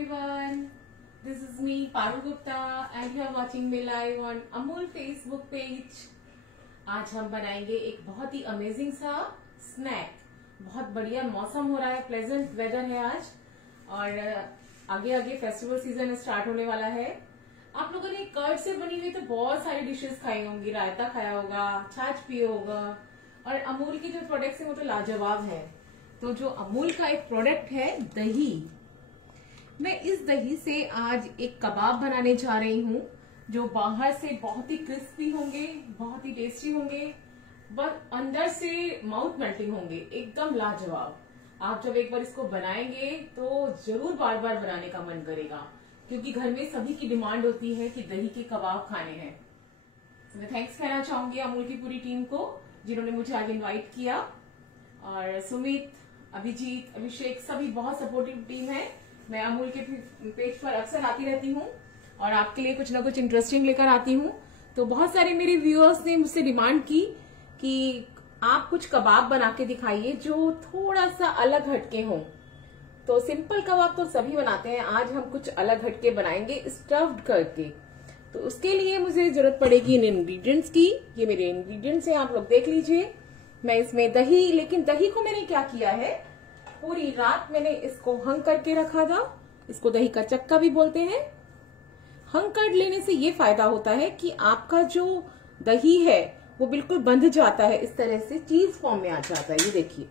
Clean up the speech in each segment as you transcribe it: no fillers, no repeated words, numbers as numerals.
everyone. This is me Parul Gupta and you are watching me live on Amul Facebook page. आज हम बनाएंगे एक बहुत ही amazing सा स्नैक। बहुत बढ़िया मौसम हो रहा है, प्लेजेंट वेदर है आज और आगे आगे फेस्टिवल सीजन स्टार्ट होने वाला है। आप लोगों ने कर्ड से बनी हुई तो बहुत सारी डिशेस खाई होंगी, रायता खाया होगा, छाछ पिए होगा और अमूल के जो प्रोडक्ट्स हैं वो तो लाजवाब है। तो जो अमूल का एक प्रोडक्ट है दही, मैं इस दही से आज एक कबाब बनाने जा रही हूँ जो बाहर से बहुत ही क्रिस्पी होंगे, बहुत ही टेस्टी होंगे, बस अंदर से माउथ मेल्टिंग होंगे, एकदम लाजवाब। आप जब एक बार इसको बनाएंगे तो जरूर बार बार बनाने का मन करेगा क्योंकि घर में सभी की डिमांड होती है कि दही के कबाब खाने हैं। तो मैं थैंक्स कहना चाहूंगी अमूल की पूरी टीम को जिन्होंने मुझे आज इनवाइट किया, और सुमित, अभिजीत, अभिषेक सभी बहुत सपोर्टिव टीम है। मैं अमूल के पेज पर अक्सर आती रहती हूँ और आपके लिए कुछ ना कुछ इंटरेस्टिंग लेकर आती हूँ। तो बहुत सारे मेरे व्यूअर्स ने मुझसे डिमांड की कि आप कुछ कबाब बना के दिखाइए जो थोड़ा सा अलग हटके हों। तो सिंपल कबाब तो सभी बनाते हैं, आज हम कुछ अलग हटके बनाएंगे स्टफ्ड करके। तो उसके लिए मुझे जरूरत पड़ेगी इन इंग्रेडिएंट्स की। ये मेरे इंग्रेडिएंट्स हैं, आप लोग देख लीजिए। मैं इसमें दही, लेकिन दही को मैंने क्या किया है, पूरी रात मैंने इसको हंग करके रखा था। इसको दही का चक्का भी बोलते हैं। हंग कर लेने से ये फायदा होता है कि आपका जो दही है वो बिल्कुल बंध जाता है, इस तरह से चीज फॉर्म में आ जाता है। ये देखिए,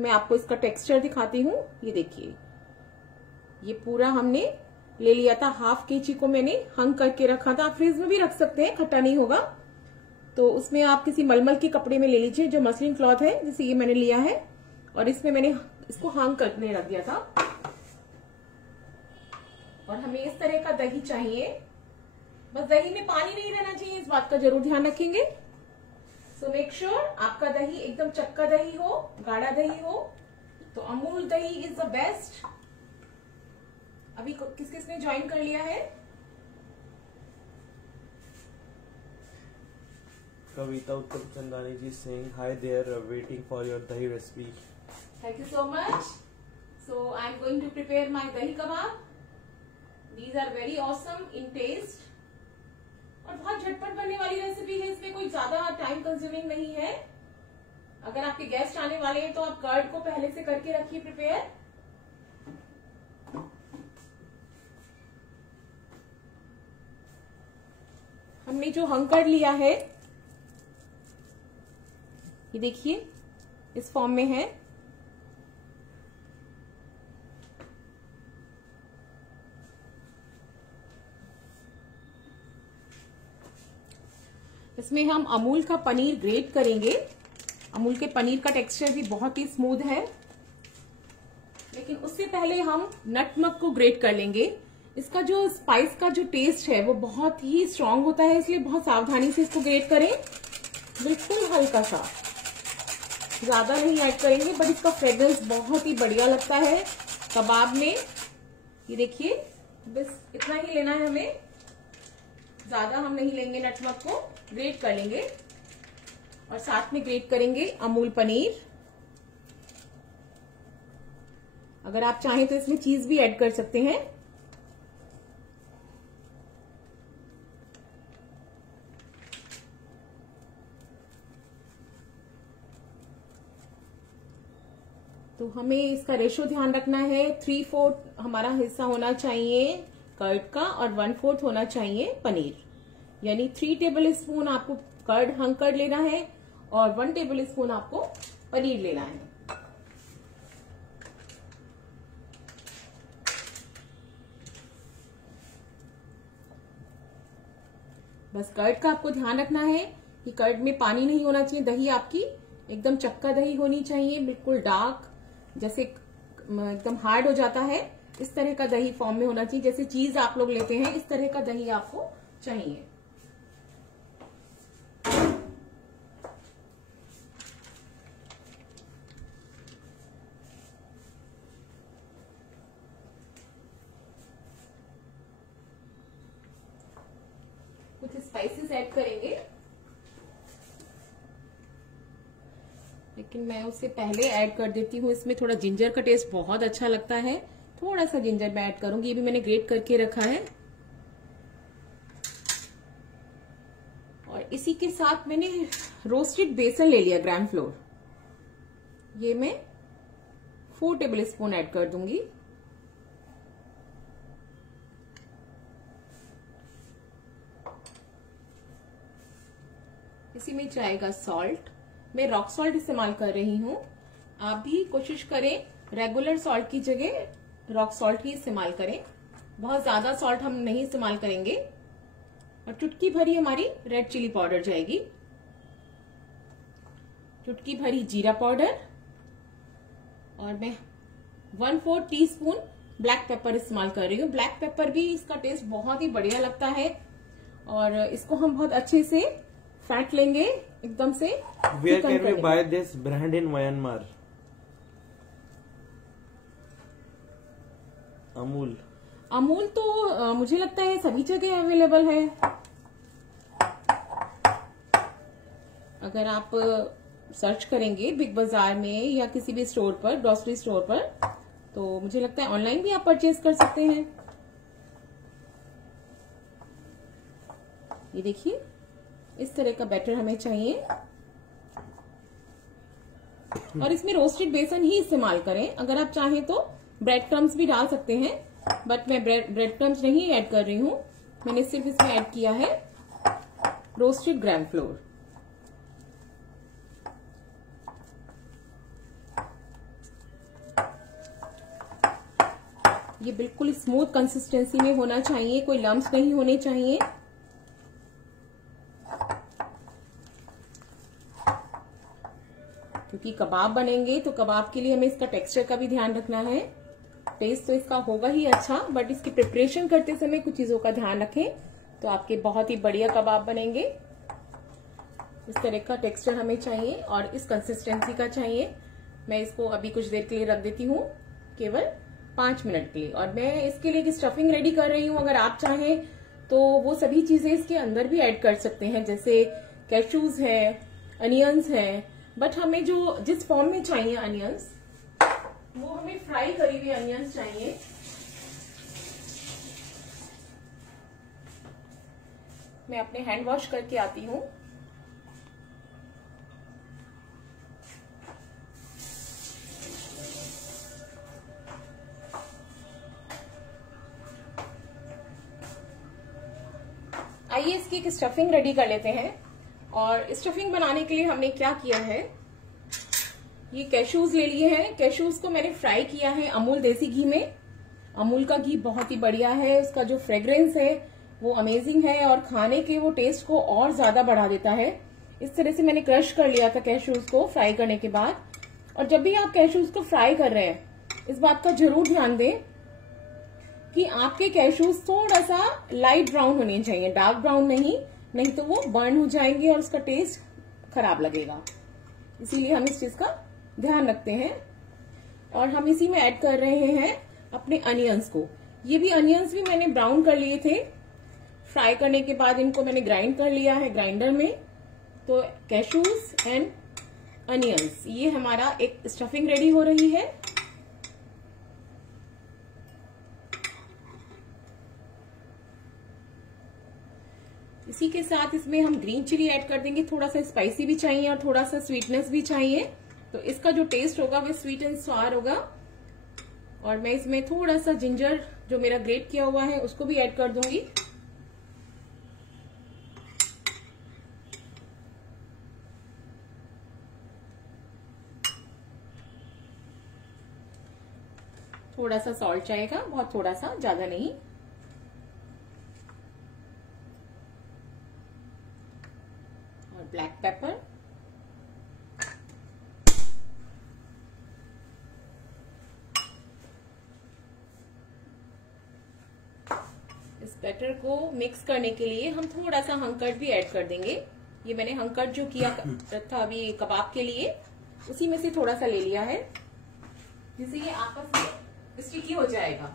मैं आपको इसका टेक्सचर दिखाती हूँ। ये देखिए, ये पूरा हमने ले लिया था। हाफ केजी को मैंने हंग करके रखा था। आप फ्रिज में भी रख सकते हैं, खट्टा नहीं होगा। तो उसमें आप किसी मलमल के कपड़े में ले लीजिए जो मसलिन क्लॉथ है, जैसे ये मैंने लिया है, और इसमें मैंने इसको हंग करने रख दिया था। और हमें इस तरह का दही चाहिए, बस दही में पानी नहीं रहना चाहिए, इस बात का जरूर ध्यान रखेंगे। सो मेक श्योर आपका दही एकदम चक्का दही हो, गाढ़ा दही हो। तो अमूल दही इज द बेस्ट। अभी किस किस ने ज्वाइन कर लिया है? Kavita Uttam Chandani ji saying hi there, waiting for your dahi recipe. Thank you so much. So I am going to prepare my dahi kebab. These are very awesome in taste. और बहुत झटपट बनने वाली recipe है, इसमें कोई ज्यादा time consuming नहीं है। अगर आपके गेस्ट आने वाले हैं तो आप कर्ड को पहले से करके रखिए प्रिपेयर। हमने जो हंग कर्ड लिया है, ये देखिए इस फॉर्म में है। इसमें हम अमूल का पनीर ग्रेट करेंगे। अमूल के पनीर का टेक्सचर भी बहुत ही स्मूथ है, लेकिन उससे पहले हम नटमग को ग्रेट कर लेंगे। इसका जो स्पाइस का जो टेस्ट है वो बहुत ही स्ट्रांग होता है, इसलिए बहुत सावधानी से इसको ग्रेट करें। बिल्कुल हल्का सा, ज्यादा नहीं ऐड करेंगे, बट इसका फ्रेग्रेंस बहुत ही बढ़िया लगता है कबाब में। ये देखिए, बस इतना ही लेना है हमें, ज्यादा हम नहीं लेंगे। नटमग को ग्रेट कर लेंगे और साथ में ग्रेट करेंगे अमूल पनीर। अगर आप चाहें तो इसमें चीज भी ऐड कर सकते हैं। तो हमें इसका रेशो ध्यान रखना है। 3/4 हमारा हिस्सा होना चाहिए कर्ड का और 1/4 होना चाहिए पनीर, यानी 3 टेबल स्पून आपको कर्ड हंग कर्ड लेना है और 1 टेबल स्पून आपको पनीर लेना है। बस कर्ड का आपको ध्यान रखना है कि कर्ड में पानी नहीं होना चाहिए। दही आपकी एकदम चक्का दही होनी चाहिए, बिल्कुल डार्क, जैसे एकदम हार्ड हो जाता है इस तरह का दही फॉर्म में होना चाहिए। जैसे चीज आप लोग लेते हैं इस तरह का दही आपको चाहिए। कुछ स्पाइसेस ऐड करेंगे, लेकिन मैं उससे पहले ऐड कर देती हूँ। इसमें थोड़ा जिंजर का टेस्ट बहुत अच्छा लगता है, थोड़ा सा जिंजर मैं ऐड करूंगी, ये भी मैंने ग्रेट करके रखा है। और इसी के साथ मैंने रोस्टेड बेसन ले लिया, ग्राम फ्लोर, ये मैं 4 टेबल स्पून ऐड कर दूंगी। इसी में जाएगा सॉल्ट, मैं रॉक सॉल्ट इस्तेमाल कर रही हूं। आप भी कोशिश करें रेगुलर सॉल्ट की जगह रॉक सॉल्ट ही इस्तेमाल करें, बहुत ज्यादा सॉल्ट हम नहीं इस्तेमाल करेंगे। और चुटकी भरी हमारी रेड चिली पाउडर जाएगी, चुटकी भरी जीरा पाउडर, और मैं 1/4 टीस्पून ब्लैक पेपर इस्तेमाल कर रही हूँ। ब्लैक पेपर भी इसका टेस्ट बहुत ही बढ़िया लगता है। और इसको हम बहुत अच्छे से फैट लेंगे एकदम से। Where can we buy this brand in Myanmar? Amul तो मुझे लगता है सभी जगह अवेलेबल है। अगर आप सर्च करेंगे बिग बाजार में या किसी भी स्टोर पर, ग्रोसरी स्टोर पर, तो मुझे लगता है ऑनलाइन भी आप परचेज कर सकते हैं। ये देखिए, इस तरह का बैटर हमें चाहिए। और इसमें रोस्टेड बेसन ही इस्तेमाल करें। अगर आप चाहें तो ब्रेड क्रम्स भी डाल सकते हैं, बट मैं ब्रेड क्रम्स नहीं ऐड कर रही हूं। मैंने सिर्फ इसमें ऐड किया है रोस्टेड ग्राम फ्लोर। ये बिल्कुल स्मूथ कंसिस्टेंसी में होना चाहिए, कोई लम्प्स नहीं होने चाहिए। क्योंकि कबाब बनेंगे तो कबाब के लिए हमें इसका टेक्सचर का भी ध्यान रखना है। टेस्ट तो इसका होगा ही अच्छा, बट इसकी प्रिपरेशन करते समय कुछ चीजों का ध्यान रखें तो आपके बहुत ही बढ़िया कबाब बनेंगे। इस तरह का टेक्सचर हमें चाहिए और इस कंसिस्टेंसी का चाहिए। मैं इसको अभी कुछ देर के लिए रख देती हूँ, केवल 5 मिनट के लिए। और मैं इसके लिए स्टफिंग रेडी कर रही हूँ। अगर आप चाहें तो वो सभी चीजें इसके अंदर भी ऐड कर सकते हैं, जैसे कैशूज है, अनियंस है। बट हमें जो जिस फॉर्म में चाहिए अनियंस, वो हमें फ्राई करी हुई अनियंस चाहिए। मैं अपने हैंड वॉश करके आती हूँ। आइए इसकी एक स्टफिंग रेडी कर लेते हैं। और स्टफिंग बनाने के लिए हमने क्या किया है, ये कैशूज ले लिए हैं। कैशूज को मैंने फ्राई किया है अमूल देसी घी में। अमूल का घी बहुत ही बढ़िया है, उसका जो फ्रेग्रेंस है वो अमेजिंग है और खाने के वो टेस्ट को और ज्यादा बढ़ा देता है। इस तरह से मैंने क्रश कर लिया था कैशूज को फ्राई करने के बाद। और जब भी आप कैशूज को फ्राई कर रहे हैं, इस बात का जरूर ध्यान दें कि आपके कैशूज थोड़ा सा लाइट ब्राउन होने चाहिए, डार्क ब्राउन नहीं तो वो बर्न हो जाएंगे और उसका टेस्ट खराब लगेगा। इसीलिए हम इस चीज का ध्यान रखते हैं। और हम इसी में ऐड कर रहे हैं अपने अनियंस को। ये भी अनियंस भी मैंने ब्राउन कर लिए थे। फ्राई करने के बाद इनको मैंने ग्राइंड कर लिया है ग्राइंडर में। तो कैशूज एंड अनियंस, ये हमारा एक स्टफिंग रेडी हो रही है। इसी के साथ इसमें हम ग्रीन चिली ऐड कर देंगे। थोड़ा सा स्पाइसी भी चाहिए और थोड़ा सा स्वीटनेस भी चाहिए, तो इसका जो टेस्ट होगा वो स्वीट एंड स्वार होगा। और मैं इसमें थोड़ा सा जिंजर जो मेरा ग्रेट किया हुआ है उसको भी ऐड कर दूंगी। थोड़ा सा सॉल्ट जाएगा, बहुत थोड़ा सा, ज्यादा नहीं। और ब्लैक पेपर, इस बैटर को मिक्स करने के लिए हम थोड़ा सा हंकट भी ऐड कर देंगे। ये मैंने हंकट जो किया था अभी कबाब के लिए, उसी में से थोड़ा सा ले लिया है, जिससे ये आपस में स्टिकी हो जाएगा।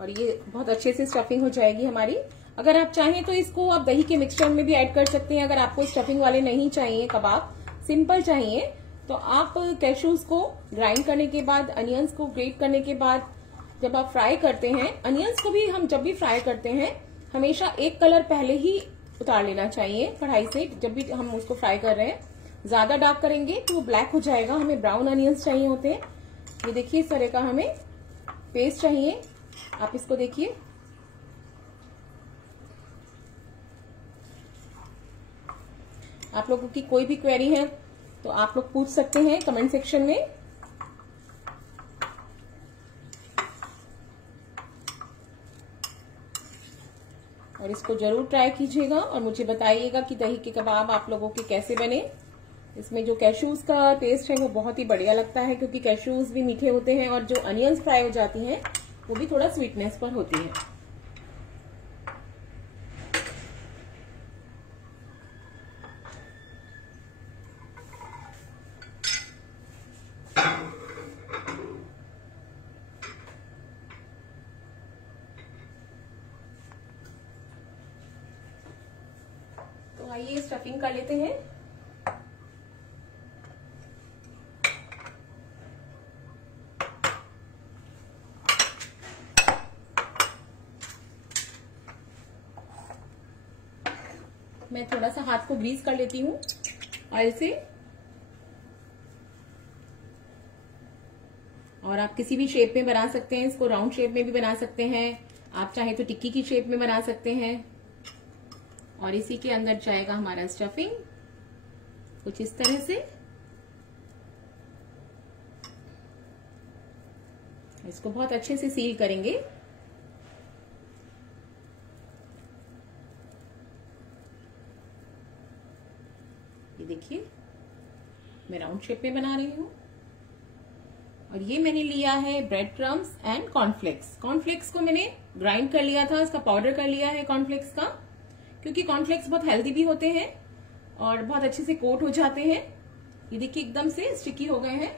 और ये बहुत अच्छे से स्टफिंग हो जाएगी हमारी। अगर आप चाहें तो इसको आप दही के मिक्सचर में भी ऐड कर सकते हैं। अगर आपको स्टफिंग वाले नहीं चाहिए कबाब, सिंपल चाहिए। तो आप कैशूज को ग्राइंड करने के बाद, अनियंस को ग्रेट करने के बाद जब आप फ्राई करते हैं, अनियंस को भी हम जब भी फ्राई करते हैं हमेशा एक कलर पहले ही उतार लेना चाहिए कढ़ाई से, जब भी हम उसको फ्राई कर रहे हैं। ज्यादा डार्क करेंगे तो वो ब्लैक हो जाएगा। हमें ब्राउन अनियंस चाहिए होते हैं। ये देखिए इस तरह का हमें पेस्ट चाहिए। आप इसको देखिए, आप लोगों की कोई भी क्वेरी है तो आप लोग पूछ सकते हैं कमेंट सेक्शन में। और इसको जरूर ट्राई कीजिएगा और मुझे बताइएगा कि दही के कबाब आप लोगों के कैसे बने। इसमें जो कैशूज का टेस्ट है वो बहुत ही बढ़िया लगता है, क्योंकि कैशूज भी मीठे होते हैं और जो अनियंस फ्राई हो जाती हैं वो भी थोड़ा स्वीटनेस पर होती है। तो आइए स्टफिंग कर लेते हैं। मैं थोड़ा सा हाथ को ग्रीस कर लेती हूँ ऑयल से। और आप किसी भी शेप में बना सकते हैं, इसको राउंड शेप में भी बना सकते हैं, आप चाहे तो टिक्की की शेप में बना सकते हैं। और इसी के अंदर जाएगा हमारा स्टफिंग कुछ इस तरह से। इसको बहुत अच्छे से सील करेंगे। ये देखिए मैं राउंड शेप में बना रही हूं। और ये मैंने लिया है bread crumbs and cornflakes. Cornflakes को मैंने ग्राइंड कर लिया था, इसका पाउडर कर लिया है कॉर्नफ्लेक्स का, क्योंकि कॉर्नफ्लेक्स बहुत हेल्दी भी होते हैं और बहुत अच्छे से कोट हो जाते हैं। ये देखिए एकदम से स्टिकी हो गए हैं।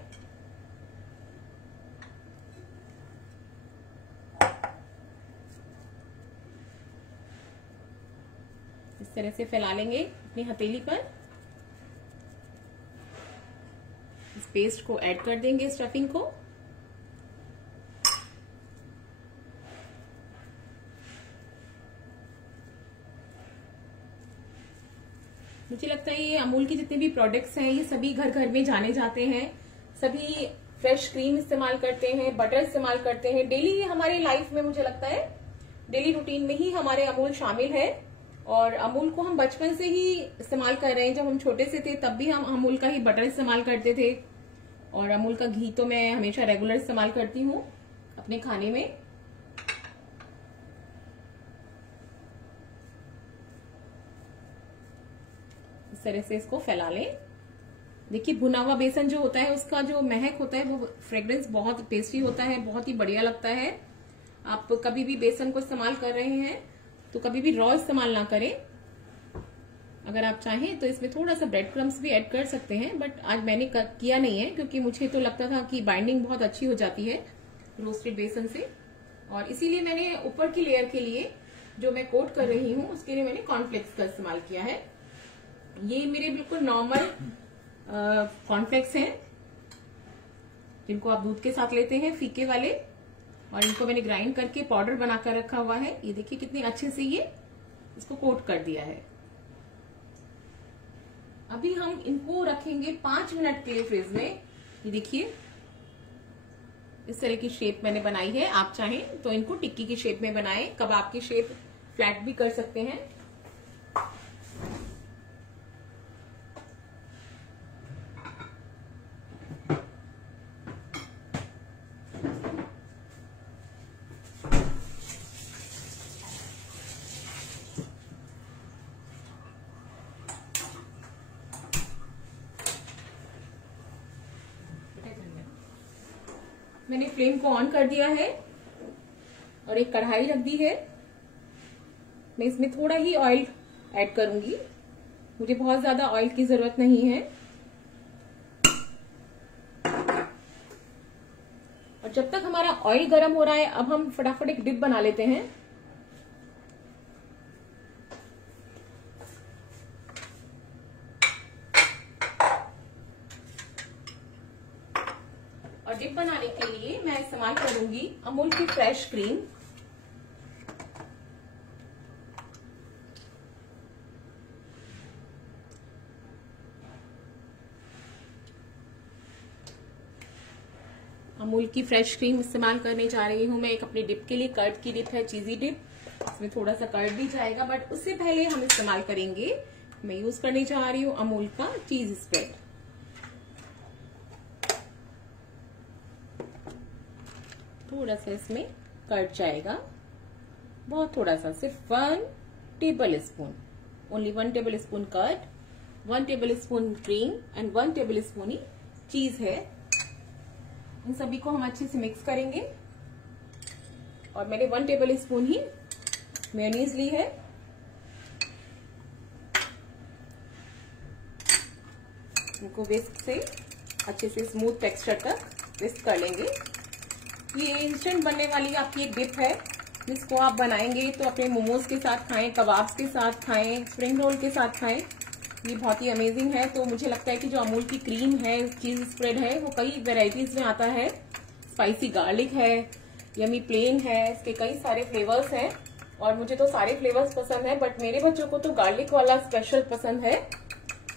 इस तरह से फैला लेंगे अपनी हथेली पर। इस पेस्ट को ऐड कर देंगे स्टफिंग को। मुझे लगता है ये अमूल के जितने भी प्रोडक्ट्स हैं ये सभी घर घर में जाने जाते हैं। सभी फ्रेश क्रीम इस्तेमाल करते हैं, बटर इस्तेमाल करते हैं। डेली हमारे लाइफ में मुझे लगता है डेली रूटीन में ही हमारे अमूल शामिल है। और अमूल को हम बचपन से ही इस्तेमाल कर रहे हैं। जब हम छोटे से थे तब भी हम अमूल का ही बटर इस्तेमाल करते थे। और अमूल का घी तो मैं हमेशा रेगुलर इस्तेमाल करती हूँ अपने खाने में। इस तरह से इसको फैला लें। देखिए भुना हुआ बेसन जो होता है उसका जो महक होता है वो फ्रेग्रेंस बहुत टेस्टी होता है, बहुत ही बढ़िया लगता है। आप कभी भी बेसन को इस्तेमाल कर रहे हैं तो कभी भी रॉ इस्तेमाल ना करें। अगर आप चाहें तो इसमें थोड़ा सा ब्रेड क्रम्स भी ऐड कर सकते हैं, बट आज मैंने किया नहीं है क्योंकि मुझे तो लगता था कि बाइंडिंग बहुत अच्छी हो जाती है रोस्टेड बेसन से। और इसीलिए मैंने ऊपर की लेयर के लिए जो मैं कोट कर रही हूँ उसके लिए मैंने कॉर्नफ्लेक्स का इस्तेमाल किया है। ये मेरे बिल्कुल नॉर्मल कॉर्नफ्लेक्स हैं जिनको आप दूध के साथ लेते हैं, फीके वाले। और इनको मैंने ग्राइंड करके पाउडर बनाकर रखा हुआ है। ये देखिए कितने अच्छे से ये इसको कोट कर दिया है। अभी हम इनको रखेंगे 5 मिनट के लिए फ्रिज में। ये देखिए इस तरह की शेप मैंने बनाई है। आप चाहें तो इनको टिक्की की शेप में बनाएं, कबाब की शेप फ्लैट भी कर सकते हैं। मैंने फ्लेम को ऑन कर दिया है और एक कढ़ाई रख दी है। मैं इसमें थोड़ा ही ऑयल ऐड करूंगी, मुझे बहुत ज्यादा ऑयल की जरूरत नहीं है। और जब तक हमारा ऑयल गर्म हो रहा है अब हम फटाफट एक डिप बना लेते हैं। Fresh cream. अमूल की फ्रेश क्रीम इस्तेमाल करने जा रही हूं मैं। एक अपने डिप के लिए कर्ड की डिप है, चीजी डिप। इसमें थोड़ा सा कर्ड भी जाएगा, बट उससे पहले हम इस्तेमाल करेंगे, मैं यूज करने जा रही हूँ अमूल का चीज स्प्रेड। थोड़ा सा इसमें कर्ड जाएगा, बहुत थोड़ा सा, सिर्फ 1 tablespoon, only 1 tablespoon curd, 1 tablespoon cream and 1 tablespoon ही चीज है। इन सभी को हम अच्छे से मिक्स करेंगे। और मैंने 1 टेबल स्पून ही मेयोनीज ली है। इनको विस्क से अच्छे से स्मूथ टेक्सचर तक विस्क कर लेंगे। ये इंस्टेंट बनने वाली आपकी एक डिप है, जिसको आप बनाएंगे तो अपने मोमोज के साथ खाएं, कबाब्स के साथ खाएं, स्प्रिंग रोल के साथ खाएं। ये बहुत ही अमेजिंग है। तो मुझे लगता है कि जो अमूल की क्रीम है, चीज स्प्रेड है, वो कई वेराइटीज में आता है। स्पाइसी गार्लिक है, यमी प्लेन है, इसके कई सारे फ्लेवर्स हैं। और मुझे तो सारे फ्लेवर्स पसंद है, बट मेरे बच्चों को तो गार्लिक वाला स्पेशल पसंद है,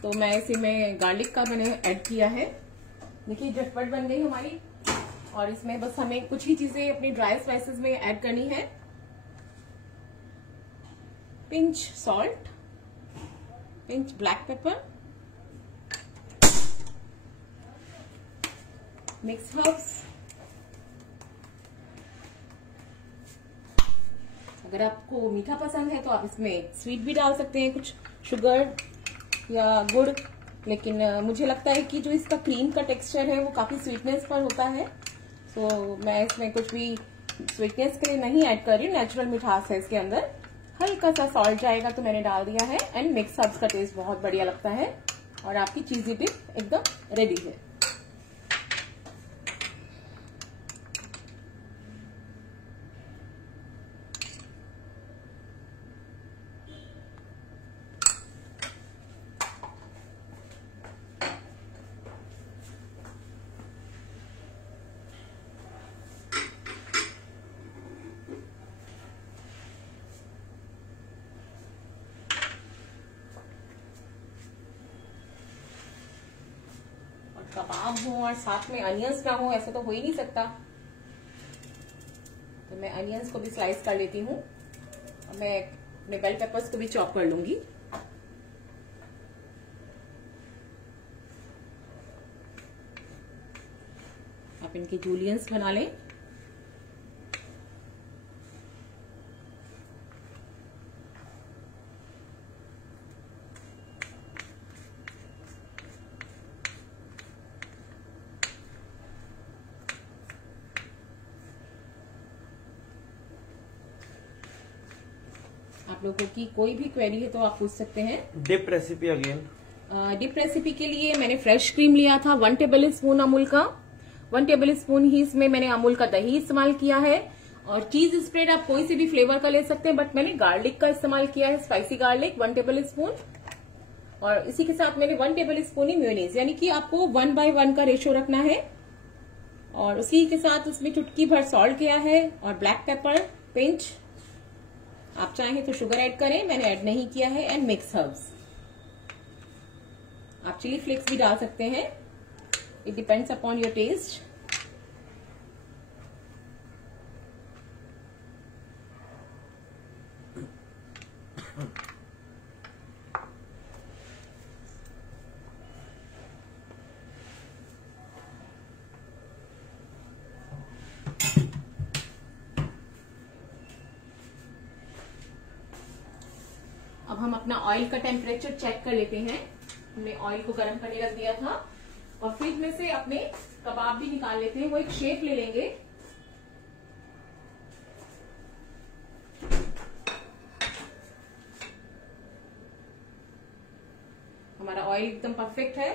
तो मैं इसी में गार्लिक का मैंने ऐड किया है। देखिए झटपट बन गई हमारी। और इसमें बस हमें कुछ ही चीजें अपनी ड्राई स्पाइसेस में ऐड करनी है। Pinch salt, pinch black pepper, mix herbs. अगर आपको मीठा पसंद है तो आप इसमें स्वीट भी डाल सकते हैं, कुछ शुगर या गुड़। लेकिन मुझे लगता है कि जो इसका क्रीम का टेक्सचर है वो काफी स्वीटनेस पर होता है, तो मैं इसमें कुछ भी स्वीटनेस के लिए नहीं ऐड कर रही हूँ। नेचुरल मिठास है इसके अंदर। हल्का सा सॉल्ट जाएगा तो मैंने डाल दिया है। एंड मिक्स हर्ब्स का टेस्ट बहुत बढ़िया लगता है। और आपकी चीजी डिप एकदम रेडी है। कबाब हो और साथ में अनियंस ना हो, ऐसा तो हो ही नहीं सकता। तो मैं अनियंस को भी स्लाइस कर लेती हूँ। और मैं अपने बेल पेपर्स को भी चॉप कर लूंगी। आप इनके जूलियंस बना लें। आप लोगों की कोई भी क्वेरी है तो आप पूछ सकते हैं। Dip recipe again. Dip recipe के लिए मैंने फ्रेश क्रीम लिया था 1 टेबल स्पून अमूल का। 1 टेबल स्पून ही इसमें मैंने अमूल का दही इस्तेमाल किया है। और चीज स्प्रेड आप कोई से भी फ्लेवर का ले सकते हैं, बट मैंने गार्लिक का इस्तेमाल किया है, स्पाइसी गार्लिक 1 टेबल स्पून। और इसी के साथ मैंने 1 टेबल स्पून ही मेयोनीज, यानी कि आपको 1/1 का रेशियो रखना है। और उसी के साथ उसमें चुटकी भर सॉल्ट किया है और ब्लैक पेपर पिंच। आप चाहें तो शुगर ऐड करें, मैंने ऐड नहीं किया है। एंड मिक्स हर्ब्स, आप चिली फ्लेक्स भी डाल सकते हैं, it depends upon your taste. अब हम अपना ऑयल का टेम्परेचर चेक कर लेते हैं। हमने ऑयल को गर्म करने रख दिया था। और फ्रिज में से अपने कबाब भी निकाल लेते हैं, वो एक शेप ले लेंगे। हमारा ऑयल एकदम परफेक्ट है।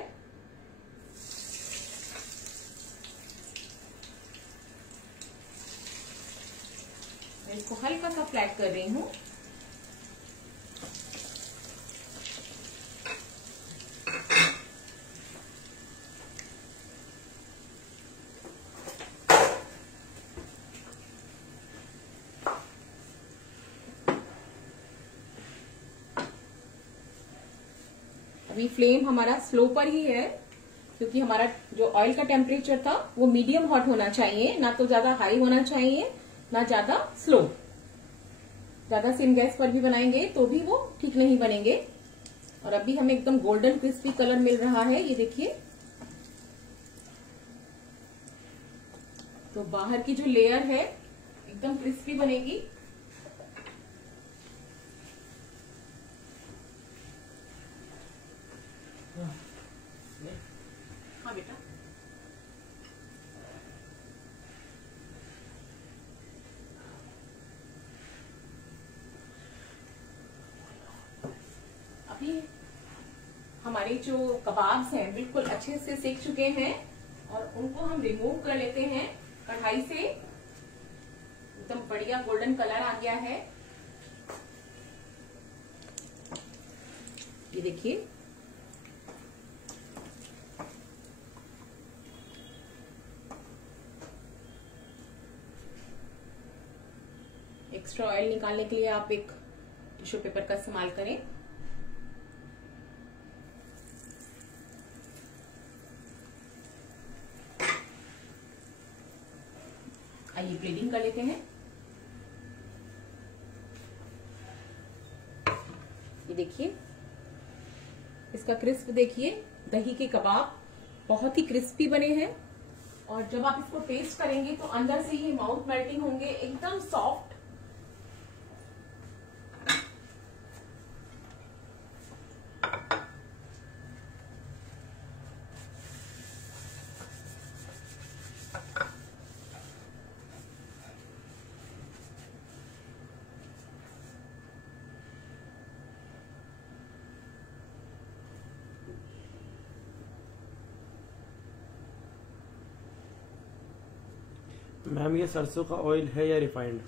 मैं इसको हल्का सा फ्लैट कर रही हूं। अभी फ्लेम हमारा स्लो पर ही है, क्योंकि हमारा जो ऑयल का टेम्परेचर था वो मीडियम हॉट होना चाहिए, ना तो ज्यादा हाई होना चाहिए ना ज्यादा स्लो। ज्यादा सिम गैस पर भी बनाएंगे तो भी वो ठीक नहीं बनेंगे। और अभी हमें एकदम गोल्डन क्रिस्पी कलर मिल रहा है, ये देखिए। तो बाहर की जो लेयर है एकदम क्रिस्पी बनेगी। हाँ बेटा, अभी हमारे जो कबाब्स हैं बिल्कुल अच्छे से सेक चुके हैं और उनको हम रिमूव कर लेते हैं कढ़ाई से। एकदम बढ़िया गोल्डन कलर आ गया है, ये देखिए। एक्स्ट्रा ऑयल निकालने के लिए आप एक टिश्यू पेपर का इस्तेमाल करें। आइए ब्लेंडिंग कर लेते हैं। ये देखिए, इसका क्रिस्प देखिए। दही के कबाब बहुत ही क्रिस्पी बने हैं और जब आप इसको टेस्ट करेंगे तो अंदर से ये माउथ मेल्टिंग होंगे, एकदम सॉफ्ट। मैम ये सरसों का ऑयल है या रिफाइंड?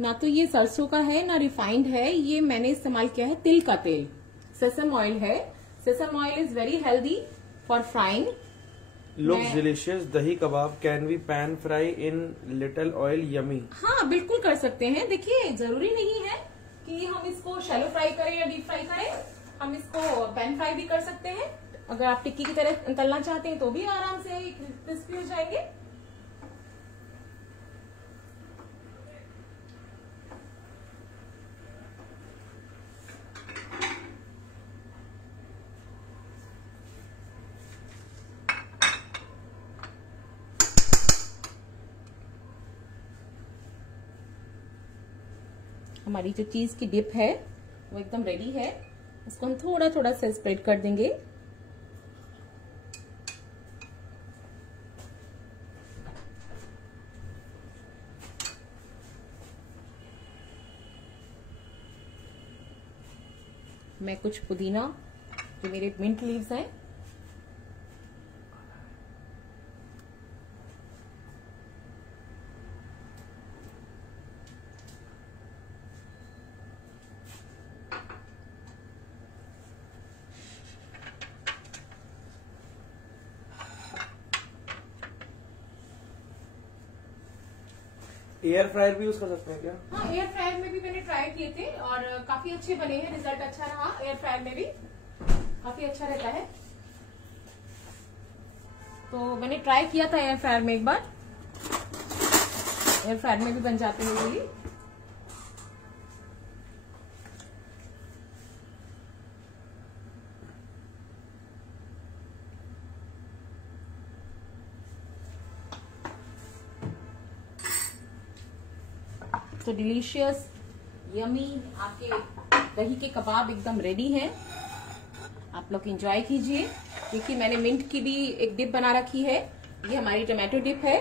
ना तो ये सरसों का है ना रिफाइंड है, ये मैंने इस्तेमाल किया है तिल का तेल, सेसम ऑयल है। Sesame oil is very healthy for frying. Looks delicious. Dahi kebab can be pan fry in little oil, yummy. हाँ बिल्कुल कर सकते हैं। देखिए, जरूरी नहीं है कि हम इसको शैलो फ्राई करें या डीप फ्राई करें, हम इसको पैन फ्राई भी कर सकते हैं। अगर आप टिक्की की तरह तलना चाहते हैं तो भी आराम से क्रिस्पी हो जाएंगे। हमारी जो चीज की डिप है वो एकदम रेडी है। इसको हम थोड़ा थोड़ा सा स्प्रेड कर देंगे। मैं कुछ पुदीना, जो मेरे मिंट लीव्स हैं, एयर फ्रायर भी यूज कर सकते हैं क्या? हाँ, एयर फ्रायर में भी मैंने ट्राई किए थे और काफी अच्छे बने हैं। रिजल्ट अच्छा रहा। एयर फ्रायर में भी काफी अच्छा रहता है। तो मैंने ट्राई किया था एयर फ्रायर में एक बार। एयर फ्रायर में भी बन जाते हैं ये। तो डिलीशियस यमी आपके दही के कबाब एकदम रेडी हैं। आप लोग एंजॉय कीजिए। देखिए, मैंने मिंट की भी एक डिप बना रखी है। ये हमारी टोमेटो डिप है।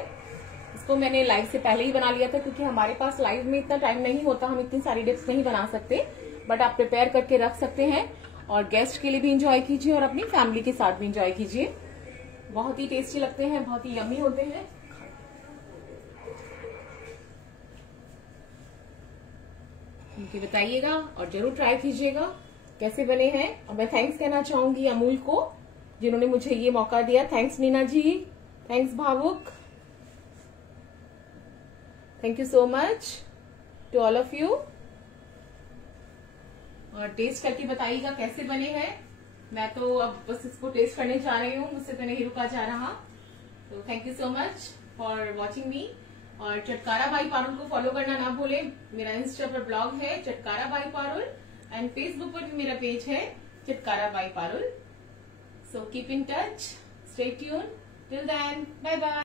इसको मैंने लाइव से पहले ही बना लिया था, क्योंकि हमारे पास लाइव में इतना टाइम नहीं होता, हम इतनी सारी डिप्स नहीं बना सकते। बट आप प्रिपेयर करके रख सकते हैं और गेस्ट के लिए भी एंजॉय कीजिए और अपनी फैमिली के साथ भी एंजॉय कीजिए। बहुत ही टेस्टी लगते हैं, बहुत ही यमी होते हैं। उनकी बताइएगा और जरूर ट्राई कीजिएगा कैसे बने हैं। और मैं थैंक्स कहना चाहूंगी अमूल को, जिन्होंने मुझे ये मौका दिया। Thanks Neena ji, thanks Bhavuk, thank you so much to all of you. और टेस्ट करके बताइएगा कैसे बने हैं। मैं तो अब बस इसको टेस्ट करने जा रही हूँ, मुझसे तो नहीं रुका जा रहा। तो thank you so much for watching मी। और चटकारा बाई पारुल को फॉलो करना ना भूले। मेरा इंस्टा पर ब्लॉग है Chatkara by Parul and Facebook पर भी मेरा पेज है Chatkara by Parul. So keep in touch, stay tune, till then bye bye.